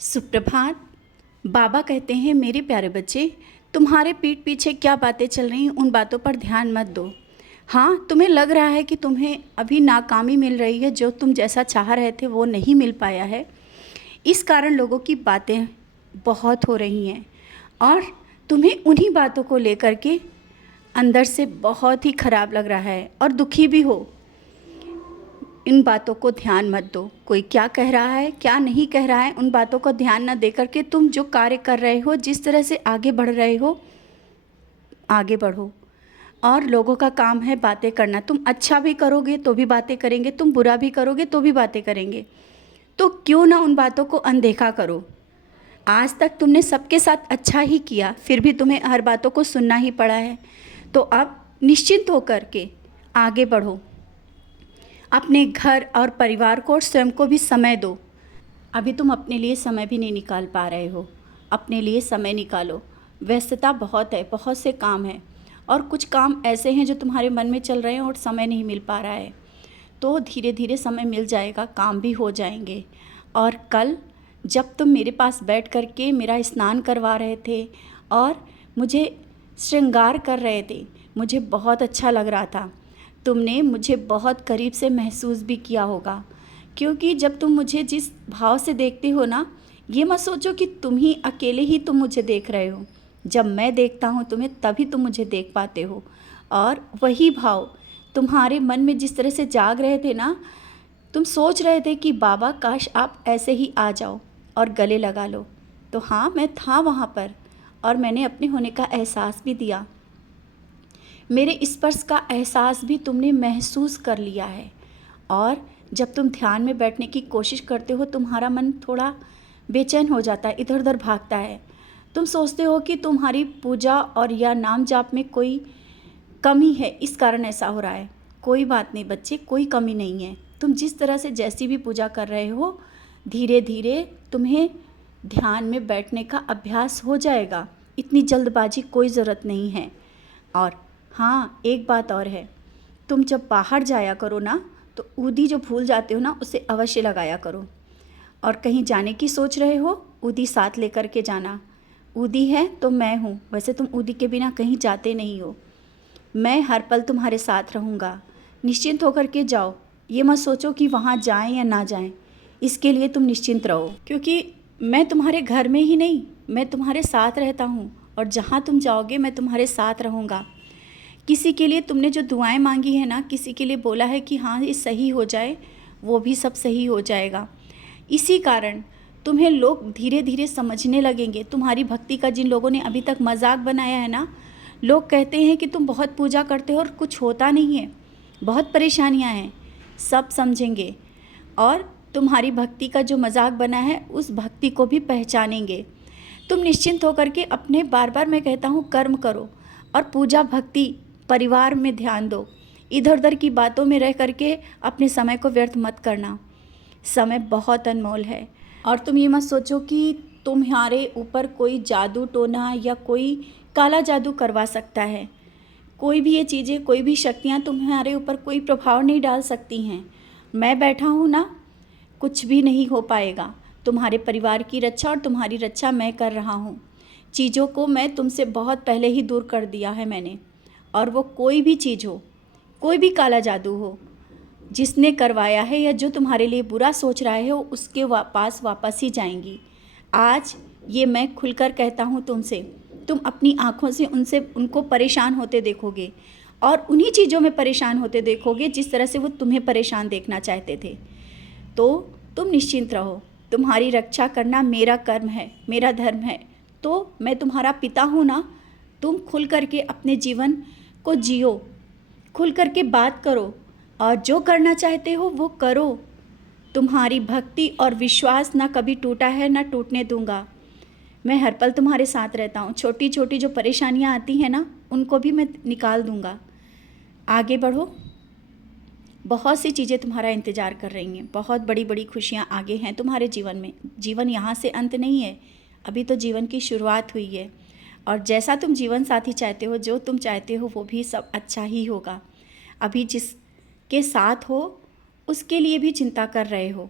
सुप्रभात। बाबा कहते हैं, मेरे प्यारे बच्चे, तुम्हारे पीठ पीछे क्या बातें चल रही हैं उन बातों पर ध्यान मत दो। हाँ, तुम्हें लग रहा है कि तुम्हें अभी नाकामी मिल रही है, जो तुम जैसा चाह रहे थे वो नहीं मिल पाया है। इस कारण लोगों की बातें बहुत हो रही हैं और तुम्हें उन्हीं बातों को लेकर के अंदर से बहुत ही खराब लग रहा है और दुखी भी हो। इन बातों को ध्यान मत दो। कोई क्या कह रहा है क्या नहीं कह रहा है, उन बातों को ध्यान न दे करके तुम जो कार्य कर रहे हो, जिस तरह से आगे बढ़ रहे हो, आगे बढ़ो। और लोगों का काम है बातें करना। तुम अच्छा भी करोगे तो भी बातें करेंगे, तुम बुरा भी करोगे तो भी बातें करेंगे। तो क्यों ना उन बातों को अनदेखा करो। आज तक तुमने सबके साथ अच्छा ही किया, फिर भी तुम्हें हर बातों को सुनना ही पड़ा है। तो अब निश्चिंत होकर के आगे बढ़ो। अपने घर और परिवार को और स्वयं को भी समय दो। अभी तुम अपने लिए समय भी नहीं निकाल पा रहे हो। अपने लिए समय निकालो। व्यस्तता बहुत है, बहुत से काम हैं और कुछ काम ऐसे हैं जो तुम्हारे मन में चल रहे हैं और समय नहीं मिल पा रहा है। तो धीरे धीरे समय मिल जाएगा, काम भी हो जाएंगे। और कल जब तुम मेरे पास बैठ कर के मेरा स्नान करवा रहे थे और मुझे श्रृंगार कर रहे थे, मुझे बहुत अच्छा लग रहा था। तुमने मुझे बहुत करीब से महसूस भी किया होगा, क्योंकि जब तुम मुझे जिस भाव से देखते हो ना, ये मत सोचो कि तुम ही अकेले ही तुम मुझे देख रहे हो। जब मैं देखता हूँ तुम्हें, तभी तुम मुझे देख पाते हो। और वही भाव तुम्हारे मन में जिस तरह से जाग रहे थे ना, तुम सोच रहे थे कि बाबा काश आप ऐसे ही आ जाओ और गले लगा लो। तो हाँ, मैं था वहाँ पर और मैंने अपने होने का एहसास भी दिया। मेरे स्पर्श का एहसास भी तुमने महसूस कर लिया है। और जब तुम ध्यान में बैठने की कोशिश करते हो, तुम्हारा मन थोड़ा बेचैन हो जाता है, इधर उधर भागता है। तुम सोचते हो कि तुम्हारी पूजा और या नाम जाप में कोई कमी है, इस कारण ऐसा हो रहा है। कोई बात नहीं बच्चे, कोई कमी नहीं है। तुम जिस तरह से जैसी भी पूजा कर रहे हो, धीरे धीरे तुम्हें ध्यान में बैठने का अभ्यास हो जाएगा। इतनी जल्दबाजी कोई ज़रूरत नहीं है। और हाँ, एक बात और है, तुम जब बाहर जाया करो ना, तो ऊदी जो भूल जाते हो ना, उसे अवश्य लगाया करो। और कहीं जाने की सोच रहे हो, ऊदी साथ लेकर के जाना। ऊदी है तो मैं हूँ, वैसे तुम ऊदी के बिना कहीं जाते नहीं हो। मैं हर पल तुम्हारे साथ रहूँगा। निश्चिंत होकर के जाओ। ये मत सोचो कि वहाँ जाएं या ना जाएं, इसके लिए तुम निश्चिंत रहो, क्योंकि मैं तुम्हारे घर में ही नहीं, मैं तुम्हारे साथ रहता हूँ और जहाँ तुम जाओगे मैं तुम्हारे साथ रहूँगा। किसी के लिए तुमने जो दुआएं मांगी है ना, किसी के लिए बोला है कि हाँ ये सही हो जाए, वो भी सब सही हो जाएगा। इसी कारण तुम्हें लोग धीरे धीरे समझने लगेंगे। तुम्हारी भक्ति का जिन लोगों ने अभी तक मजाक बनाया है ना, लोग कहते हैं कि तुम बहुत पूजा करते हो और कुछ होता नहीं है, बहुत परेशानियां हैं, सब समझेंगे और तुम्हारी भक्ति का जो मजाक बना है उस भक्ति को भी पहचानेंगे। तुम निश्चिंत होकर के अपने, बार बार मैं कहता हूँ, कर्म करो और पूजा भक्ति परिवार में ध्यान दो। इधर उधर की बातों में रह करके अपने समय को व्यर्थ मत करना। समय बहुत अनमोल है। और तुम ये मत सोचो कि तुम्हारे ऊपर कोई जादू टोना या कोई काला जादू करवा सकता है। कोई भी ये चीज़ें, कोई भी शक्तियाँ तुम्हारे ऊपर कोई प्रभाव नहीं डाल सकती हैं। मैं बैठा हूँ ना, कुछ भी नहीं हो पाएगा। तुम्हारे परिवार की रक्षा और तुम्हारी रक्षा मैं कर रहा हूँ। चीज़ों को मैं तुमसे बहुत पहले ही दूर कर दिया है मैंने। और वो कोई भी चीज़ हो, कोई भी काला जादू हो, जिसने करवाया है या जो तुम्हारे लिए बुरा सोच रहा है, वो उसके पास वापस ही जाएंगी। आज ये मैं खुलकर कहता हूँ तुमसे। तुम अपनी आँखों से उनको परेशान होते देखोगे और उन्हीं चीज़ों में परेशान होते देखोगे जिस तरह से वो तुम्हें परेशान देखना चाहते थे। तो तुम निश्चिंत रहो। तुम्हारी रक्षा करना मेरा कर्म है, मेरा धर्म है। तो मैं तुम्हारा पिता हूँ ना। तुम खुल करके अपने जीवन को जियो, खुल करके बात करो और जो करना चाहते हो वो करो। तुम्हारी भक्ति और विश्वास ना कभी टूटा है, ना टूटने दूंगा। मैं हर पल तुम्हारे साथ रहता हूँ। छोटी छोटी जो परेशानियाँ आती हैं ना, उनको भी मैं निकाल दूंगा। आगे बढ़ो। बहुत सी चीज़ें तुम्हारा इंतज़ार कर रही हैं। बहुत बड़ी बड़ी खुशियाँ आगे हैं तुम्हारे जीवन में। जीवन यहाँ से अंत नहीं है, अभी तो जीवन की शुरुआत हुई है। और जैसा तुम जीवन साथी चाहते हो, जो तुम चाहते हो, वो भी सब अच्छा ही होगा। अभी जिसके साथ हो उसके लिए भी चिंता कर रहे हो।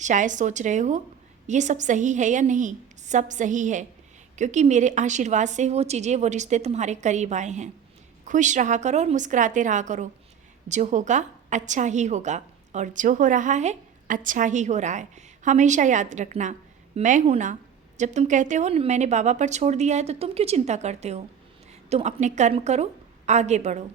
शायद सोच रहे हो ये सब सही है या नहीं? सब सही है, क्योंकि मेरे आशीर्वाद से वो चीज़ें, वो रिश्ते तुम्हारे करीब आए हैं। खुश रहा करो और मुस्कुराते रहा करो। जो होगा अच्छा ही होगा, और जो हो रहा है अच्छा ही हो रहा है। हमेशा याद रखना, मैं हूँ ना। जब तुम कहते हो मैंने बाबा पर छोड़ दिया है, तो तुम क्यों चिंता करते हो? तुम अपने कर्म करो, आगे बढ़ो।